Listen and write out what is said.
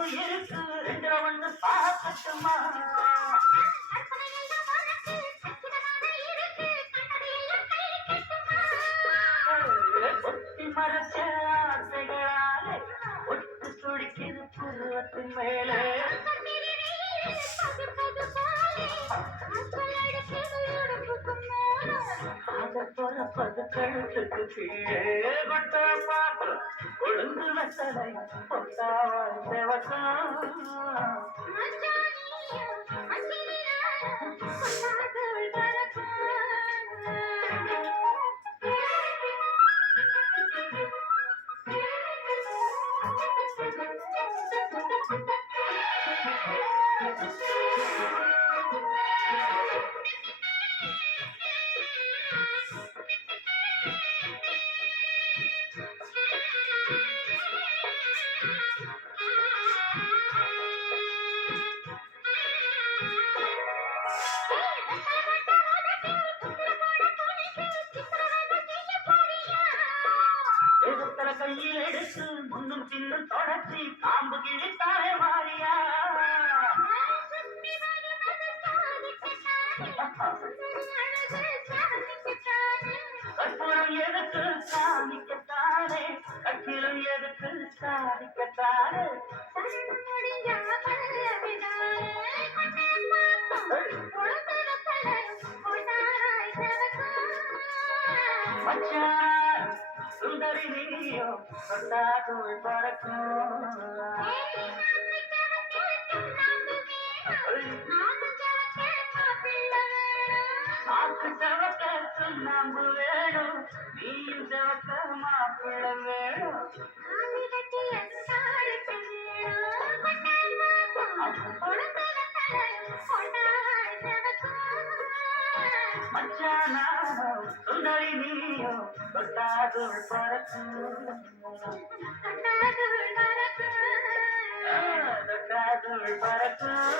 பூவும் இருக்கு ரெண்டு வந்து பார்க்கட்டுமா ஒத்தி மறைச்ச ஆசைகளாலே ஒட்டு துடிக்குது புருவத்தின் மேலே பொறப்பது கழுத்துக்கு கீழே கொட்ட பாத்திரம் கொழுந்து வெத்தலை பொட்டாவாய் செவக்கம் கையில் எடுத்து முன்னும் பின்னும் தொடர்ச்சி பாம்பு கிழித்தாரே மாறியா கற்பூரம் எதுக்கு சாதிக்கத்தானே கட்டிலும் எதுக்கு சாதிக்கத்தானே சுந்தரி நீயோ சொல்லாதுள் பறக்கும் நாக்கு செவக்க சுண்ணாம்பு வேணும் நீயும் செவக்க மாப்பிள்ள வேணும் மச்சானா சுந்தரி நீயோ சொல்லாதுள் பறக்கும் பறக்கும்